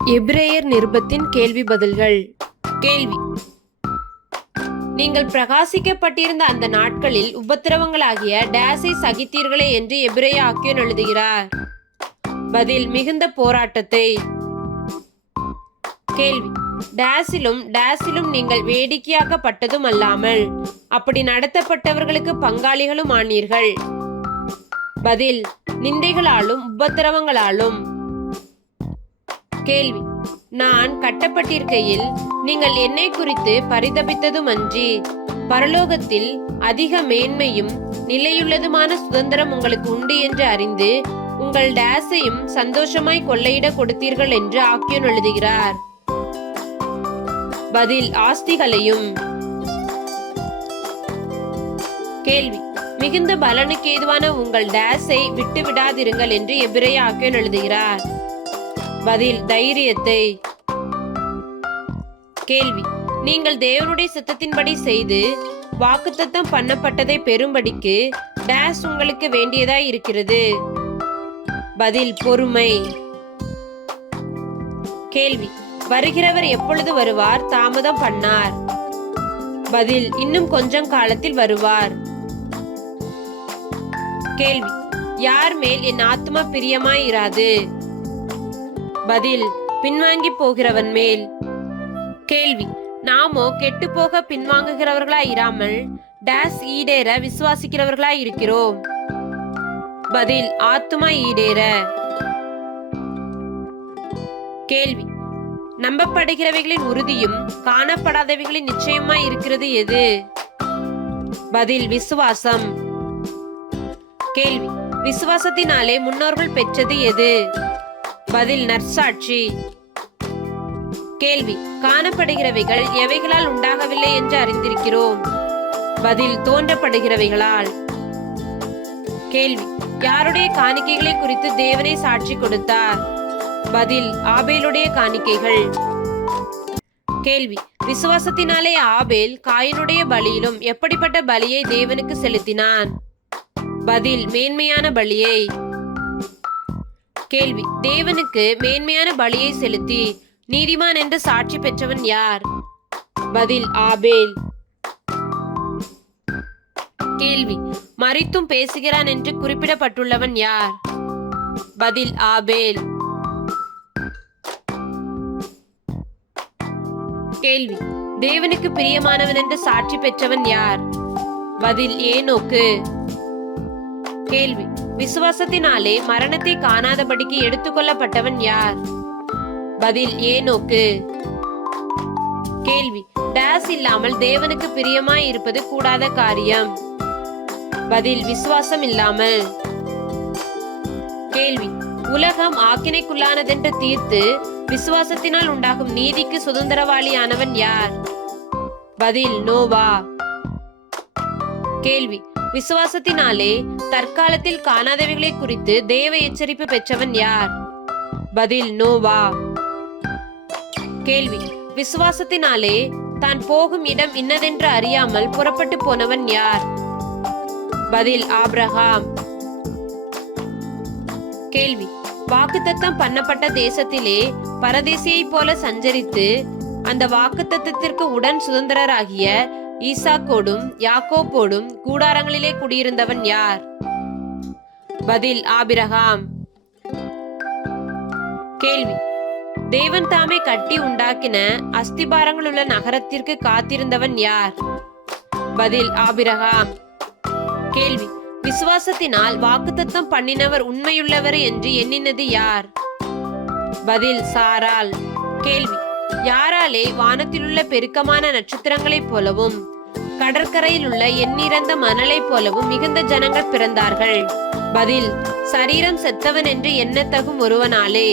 எபிரேயர் நிருபத்தின் கேள்வி பதில்கள். கேள்வி: நீங்கள் பிரகாசிக்கப்பட்டிருந்த அந்த நாட்களில் உபத்திரவங்களாகிய டேஸை சகித்தீர்களே என்று எபிரேய ஆக்கியோன் எழுதுகிறார். பதில்: மிகுந்த போராட்டத்தை. கேள்வி: டேஸிலும் நீங்கள் வேடிக்கையாக்கப்பட்டதும் அல்லாமல் அப்படி நடத்தப்பட்டவர்களுக்கு பங்காளிகளும் ஆனீர்கள். பதில்: நிந்தைகளாலும் உபத்திரவங்களாலும். கேள்வி: நான் கட்டப்பட்டிருக்கையில் நீங்கள் என்னை குறித்து பரிதபித்ததும் அன்றி பரலோகத்தில் அதிக மேன்மையும் நிலையுள்ளதுமான சுதந்திரம் உங்களுக்கு உண்டு என்று அறிந்து உங்கள் டேஸையும் சந்தோஷமாய் கொள்ளையிட கொடுத்தீர்கள் என்று ஆக்கியோன் எழுதுகிறார். பதில்: ஆஸ்திகளையும். கேள்வி: மிகுந்த பலனுக்கு ஏதுவான உங்கள் டேஸை விட்டு விடாதிருங்கள் என்று எபிரேய ஆக்கியோன் எழுதுகிறார். பதில்: தைரியத்தை. கேள்வி: நீங்கள் தேவனுடைய சித்தத்தின்படி செய்து வாக்குத்தத்தம் பண்ணப்பட்டதை பெறும்படிக்கு டேஸ் உங்களுக்கு வேண்டியதாய் இருக்கிறது. பதில்: பொறுமை. கேள்வி: வருகிறவர் எப்பொழுது வருவார்? தாமதம் பண்ணார். பதில்: இன்னும் கொஞ்சம் காலத்தில் வருவார். கேள்வி: யார் மேல் என் ஆத்துமா பிரியமாய் இராது? பதில்: பின்வாங்கி போகிறவன் மேல். கேள்வி: நாமோ கெட்டு போக பின்வாங்குகிறவர்களாய் இராமல் டேஸ் ஈடேற விசுவாசிக்கிறவர்களாய் இருக்கிறோம். பதில்: ஆத்துமா ஈடேற. கேள்வி: நம்பப்படுகிறவைகளின் உறுதியும் காணப்படாதவைகளின் நிச்சயமாய் இருக்கிறது எது? பதில்: விசுவாசம். கேள்வி: விசுவாசத்தினாலே முன்னோர்கள் பெற்றது எது? பதில்: நற்சாட்சி. கேள்வி: காணப்படுகிறவைகள் எவைகளால் உண்டாகவில்லை என்று அறிந்திருக்கிறோம். பதில்: தோன்றப்படுகிறவைகளால். கேள்வி: யாருடைய காணிக்கைகளை குறித்து தேவனை சாட்சி கொடுத்தார்? பதில்: ஆபேலுடைய காணிக்கைகள். கேள்வி: விசுவாசத்தினாலே ஆபேல் காயினுடைய பலியிலும் எப்படிப்பட்ட பலியை தேவனுக்கு செலுத்தினான்? பதில்: மேன்மையான பலியை. கேள்வி: தேவனுக்கு மேன்மையான பலியை செலுத்தி நீதிமான் என்று சாட்சி பெற்றவன் யார்? பதில்: ஆபேல். கேள்வி: மரித்தும் பேசுகிறான் என்று குறிப்பிடப்பட்டுள்ளவன் யார்? பதில்: ஆபேல். கேள்வி: தேவனுக்கு பிரியமானவன் என்று சாட்சி பெற்றவன் யார்? பதில்: ஏனோக்கு. கேள்வி: விசுவாசத்தினாலே மரணத்தை காணாதபடிக்கு எடுத்துக்கொள்ளப்பட்டவன் யார்? பதில்: ஏனோக்கு. கேள்வி: டேஸ் இல்லாமல் தேவனுக்கு பிரியமாய் இருப்பது கூடாத காரியம். பதில்: விசுவாசம் இல்லாமல். கேள்வி: உலகம் ஆக்கினைக்குள்ளானதென்று தீர்த்து விசுவாசத்தினால் உண்டாகும் நீதிக்கு சுதந்திரவாளியானவன் யார்? பதில்: நோவா. கேள்வி: விசுவாசத்தினாலே தற்காலத்தில் காணாதவைகளை குறித்து தேவ எச்சரிப்பு பெற்றவன் யார்? பதில்: நோவா. கேள்வி: விசுவாசத்தினாலே தான் போகும் இடம் இன்னதென்று அறியாமல் புறப்பட்டு போனவன் யார்? பதில்: ஆபிரகாம். கேள்வி: வாக்குத்தத்தம் பண்ணப்பட்ட தேசத்திலே பரதேசியைப் போல சஞ்சரித்து அந்த வாக்குத்தத்தத்திற்கு உடன் சுதந்திரராகிய ஈசாக்கோடும் யாக்கோபோடும் கூடாரங்களிலே குடியிருந்தவன் யார்? பதில்: ஆபிரகாம். கேள்வி: தேவன் தாமே கட்டி உண்டாக்கின அஸ்திபாரங்கள் உள்ள நகரத்திற்கு காத்திருந்தவன் யார்? பதில்: ஆபிரகாம். கேள்வி: விசுவாசத்தினால் வாக்குத்தத்தம் பண்ணினவர் உண்மையுள்ளவர் என்று எண்ணினது யார்? பதில்: சாராள். கேள்வி: யாராலே வானத்திலுள்ள பெருக்கமான நட்சத்திரங்களைப் போலவும் கடற்கரையில் உள்ள எண்ணிறந்த மணலைப் போலவும் மிகுந்த ஜனங்கள் பிறந்தார்கள்? பதில்: சரீரம் செத்தவன் என்று எண்ணத்தகும் ஒருவனாலே.